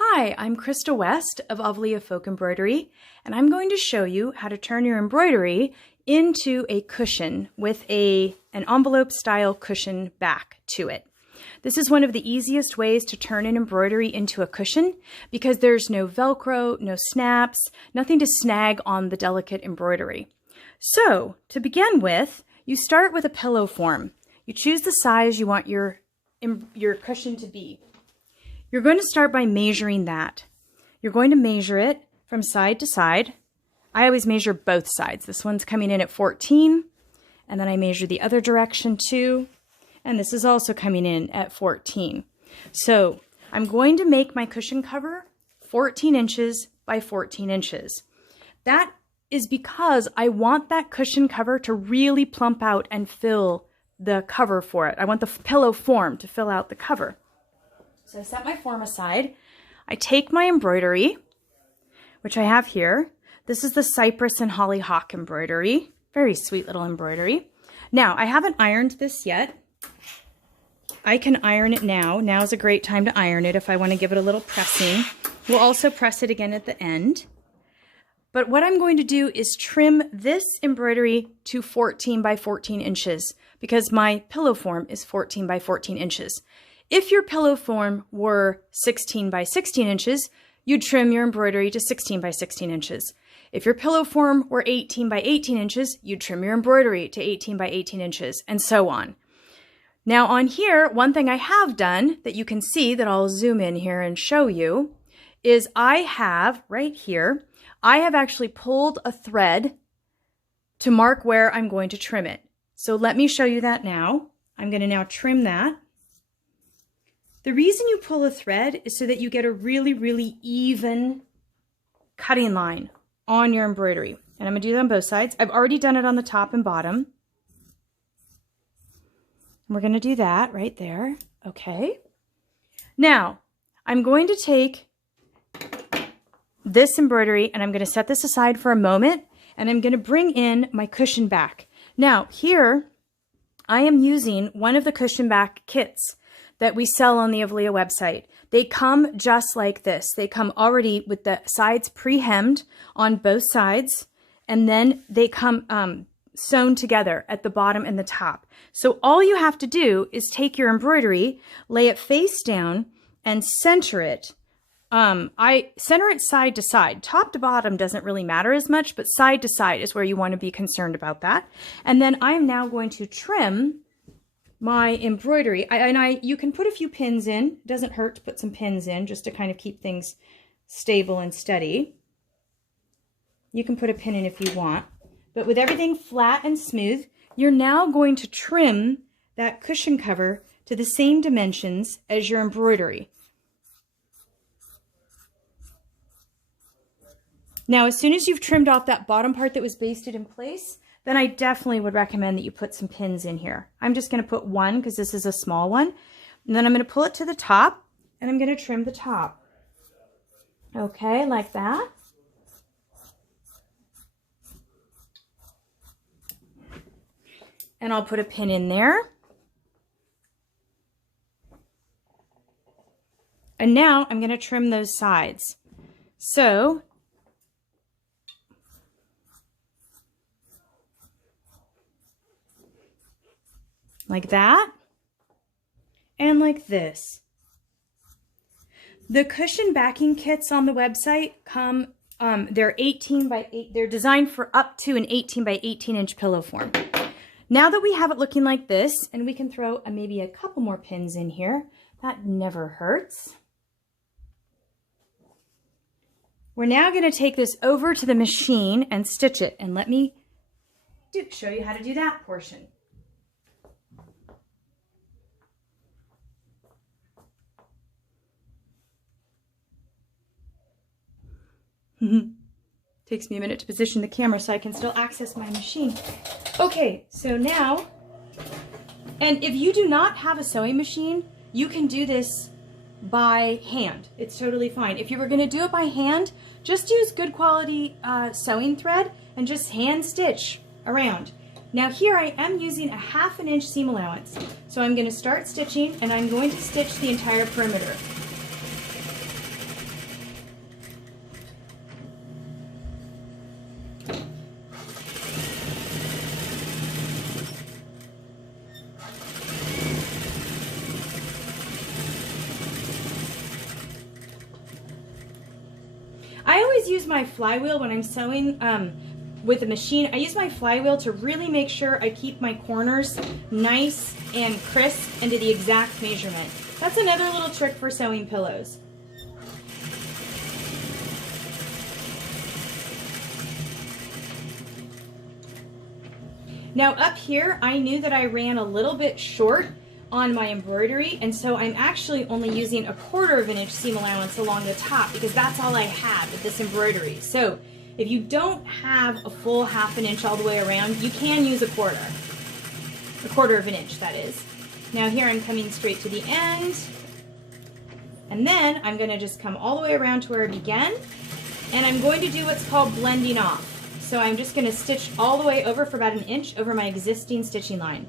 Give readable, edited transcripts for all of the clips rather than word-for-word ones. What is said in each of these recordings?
Hi, I'm Krista West of Avlea Folk Embroidery, and I'm going to show you how to turn your embroidery into a cushion with an envelope style cushion back to it. This is one of the easiest ways to turn an embroidery into a cushion because there's no Velcro, no snaps, nothing to snag on the delicate embroidery. So, to begin with, you start with a pillow form. You choose the size you want your cushion to be. You're going to start by measuring that. You're going to measure it from side to side. I always measure both sides. This one's coming in at 14, and then I measure the other direction too, and this is also coming in at 14. So I'm going to make my cushion cover 14 inches by 14 inches. That is because I want that cushion cover to really plump out and fill the cover for it. I want the pillow form to fill out the cover. So I set my form aside. I take my embroidery, which I have here. This is the cypress and hollyhock embroidery. Very sweet little embroidery. Now, I haven't ironed this yet. I can iron it now. Now is a great time to iron it if I want to give it a little pressing. We'll also press it again at the end. But what I'm going to do is trim this embroidery to 14 by 14 inches because my pillow form is 14 by 14 inches. If your pillow form were 16 by 16 inches, you'd trim your embroidery to 16 by 16 inches. If your pillow form were 18 by 18 inches, you'd trim your embroidery to 18 by 18 inches, and so on. Now on here, one thing I have done that you can see that I'll zoom in here and show you is I have, right here, I have actually pulled a thread to mark where I'm going to trim it. So let me show you that now. I'm going to now trim that. The reason you pull a thread is so that you get a really, really even cutting line on your embroidery. And I'm going to do that on both sides. I've already done it on the top and bottom. We're going to do that right there. Okay. Now, I'm going to take this embroidery and I'm going to set this aside for a moment and I'm going to bring in my cushion back. Now, here I am using one of the cushion back kits that we sell on the Avlea website. They come just like this. They come already with the sides pre-hemmed on both sides, and then they come sewn together at the bottom and the top. So all you have to do is take your embroidery, lay it face down, and center it. I center it side to side. Top to bottom doesn't really matter as much, but side to side is where you want to be concerned about that. And then I'm now going to trim my embroidery. You can put a few pins in. It doesn't hurt to put some pins in just to kind of keep things stable and steady. You can put a pin in if you want. But with everything flat and smooth, you're now going to trim that cushion cover to the same dimensions as your embroidery. Now, as soon as you've trimmed off that bottom part that was basted in place, then I definitely would recommend that you put some pins in here. I'm just going to put one because this is a small one. And then I'm going to pull it to the top and I'm going to trim the top. Okay, like that. And I'll put a pin in there. And now I'm going to trim those sides. So like that, and like this. The cushion backing kits on the website come, they're 18 by 8, they're designed for up to an 18 by 18 inch pillow form. Now that we have it looking like this, and we can throw maybe a couple more pins in here, that never hurts. We're now going to take this over to the machine and stitch it, and let me show you how to do that portion. Takes me a minute to position the camera so I can still access my machine. Okay, so now, and if you do not have a sewing machine, you can do this by hand. It's totally fine. If you were going to do it by hand, just use good quality sewing thread and just hand stitch around. Now here I am using a 1/2 inch seam allowance. So I'm going to start stitching and I'm going to stitch the entire perimeter. I always use my flywheel when I'm sewing with a machine. I use my flywheel to really make sure I keep my corners nice and crisp and to the exact measurement. That's another little trick for sewing pillows. Now up here, I knew that I ran a little bit short on my embroidery, and so I'm actually only using 1/4 of an inch seam allowance along the top because that's all I have with this embroidery. So if you don't have a full 1/2 inch all the way around, you can use 1/4 of an inch, that is. Now here I'm coming straight to the end, and then I'm going to just come all the way around to where I began, and I'm going to do what's called blending off. So I'm just going to stitch all the way over for about 1 inch over my existing stitching line.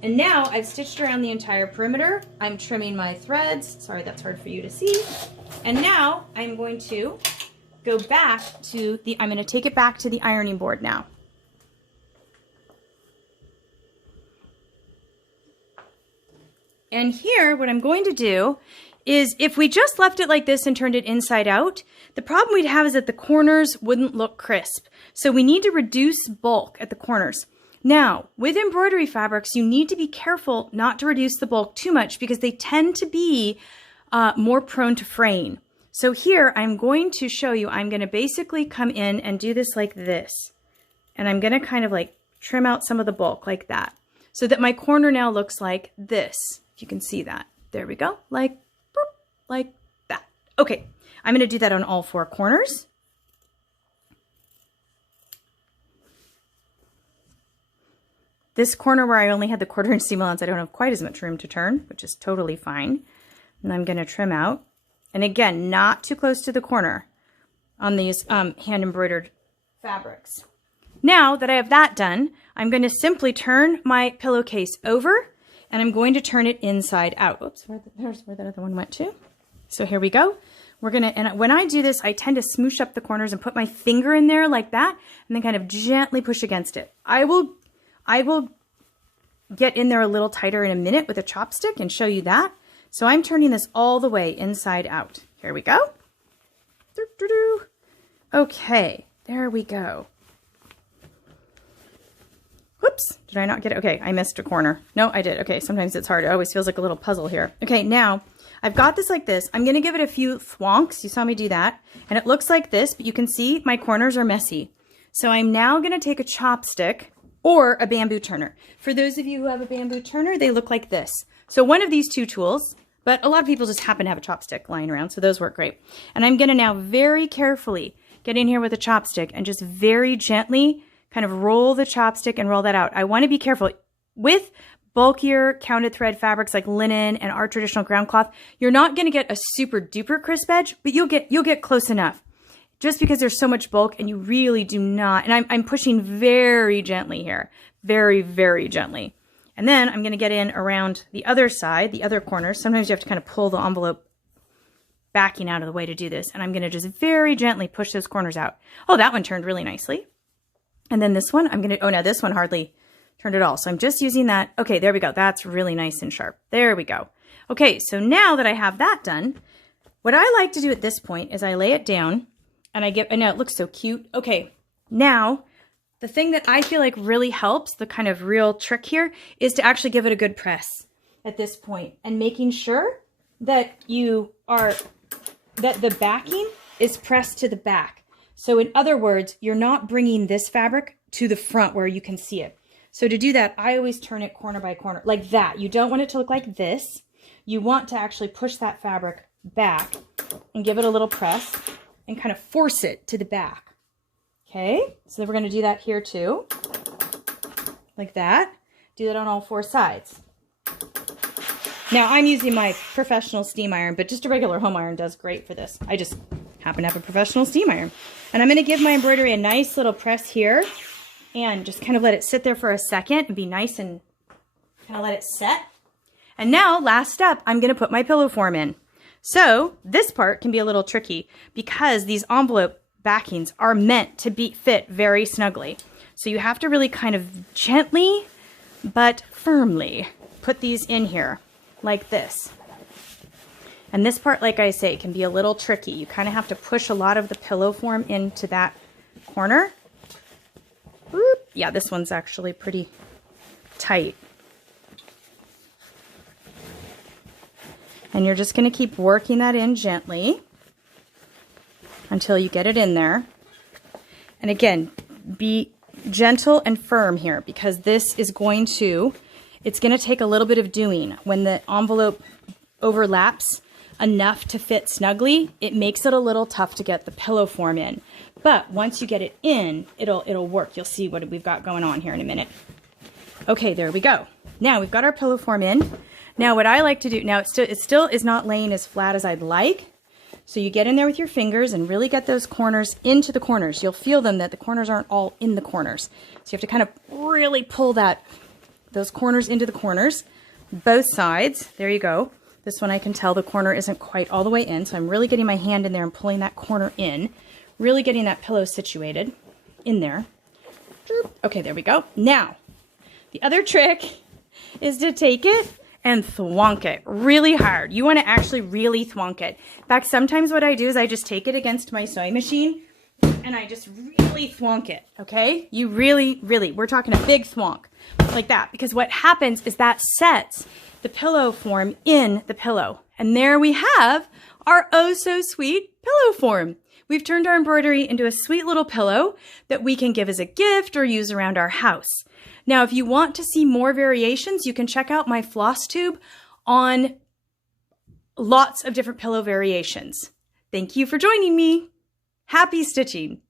And now I've stitched around the entire perimeter. I'm trimming my threads. Sorry, that's hard for you to see. And now I'm going to go back to I'm going to take it back to the ironing board now. And here, what I'm going to do is, if we just left it like this and turned it inside out, the problem we'd have is that the corners wouldn't look crisp. So we need to reduce bulk at the corners. Now, with embroidery fabrics, you need to be careful not to reduce the bulk too much because they tend to be more prone to fraying. So here, I'm going to show you, I'm going to basically come in and do this like this. And I'm going to kind of like trim out some of the bulk like that, so that my corner now looks like this. If you can see that. There we go. Like that. Okay, I'm going to do that on all 4 corners. This corner where I only had the 1/4 inch seam allowance, I don't have quite as much room to turn, which is totally fine. And I'm going to trim out. And again, not too close to the corner on these hand embroidered fabrics. Now that I have that done, I'm going to simply turn my pillowcase over, and I'm going to turn it inside out. Oops, there's where that other one went to. So here we go. We're going to, and when I do this, I tend to smoosh up the corners and put my finger in there like that, and then kind of gently push against it. I will get in there a little tighter in a minute with a chopstick and show you that. So I'm turning this all the way inside out. Here we go. Okay, there we go. Whoops, did I not get it? Okay, I missed a corner. No, I did. Okay, sometimes it's hard. It always feels like a little puzzle here. Okay, now I've got this like this. I'm going to give it a few thwonks. You saw me do that. And it looks like this, but you can see my corners are messy. So I'm now going to take a chopstick or a bamboo turner. For those of you who have a bamboo turner, they look like this. So one of these 2 tools, but a lot of people just happen to have a chopstick lying around, so those work great. And I'm going to now very carefully get in here with a chopstick and just very gently kind of roll the chopstick and roll that out. I want to be careful. With bulkier counted thread fabrics like linen and our traditional ground cloth, you're not going to get a super duper crisp edge, but you'll get close enough. Just because there's so much bulk and you really do not, and I'm pushing very gently here, very, very gently. And then I'm going to get in around the other side, the other corners. Sometimes you have to kind of pull the envelope backing out of the way to do this. And I'm going to just very gently push those corners out. Oh, that one turned really nicely. And then this one, I'm going to, oh, now this one hardly turned at all. So I'm just using that. Okay, there we go. That's really nice and sharp. There we go. Okay, so now that I have that done, what I like to do at this point is I lay it down and I know it looks so cute. Okay, now the thing that I feel like really helps, the kind of real trick here, is to actually give it a good press at this point and making sure that that the backing is pressed to the back. So in other words, you're not bringing this fabric to the front where you can see it. So to do that, I always turn it corner by corner like that. You don't want it to look like this. You want to actually push that fabric back and give it a little press and kind of force it to the back. Okay, so we're going to do that here too, like that. Do that on all 4 sides. Now I'm using my professional steam iron, but just a regular home iron does great for this. I just happen to have a professional steam iron. And I'm going to give my embroidery a nice little press here and just kind of let it sit there for a second and be nice and kind of let it set. And now, last step, I'm going to put my pillow form in. So this part can be a little tricky because these envelope backings are meant to fit very snugly. So you have to really kind of gently but firmly put these in here like this. And this part, like I say, can be a little tricky. You kind of have to push a lot of the pillow form into that corner. Whoop. Yeah, this one's actually pretty tight. And you're just going to keep working that in gently until you get it in there. And again, be gentle and firm here, because this is going to, it's going to take a little bit of doing. When the envelope overlaps enough to fit snugly, it makes it a little tough to get the pillow form in. But once you get it in, it'll work. You'll see what we've got going on here in a minute. Okay, there we go. Now we've got our pillow form in. Now what I like to do, now it still is not laying as flat as I'd like. So you get in there with your fingers and really get those corners into the corners. You'll feel them that the corners aren't all in the corners. So you have to kind of really pull those corners into the corners, both sides. There you go. This one I can tell the corner isn't quite all the way in, so I'm really getting my hand in there and pulling that corner in, really getting that pillow situated in there. Okay, there we go. Now, the other trick is to take it and thwonk it really hard. You want to actually really thwonk it. In fact, sometimes what I do is I just take it against my sewing machine and I just really thwonk it, okay? You really, we're talking a big thwonk like that, because what happens is that sets the pillow form in the pillow. And there we have our oh so sweet pillow form. We've turned our embroidery into a sweet little pillow that we can give as a gift or use around our house. Now, if you want to see more variations, you can check out my floss tube on lots of different pillow variations. Thank you for joining me. Happy stitching.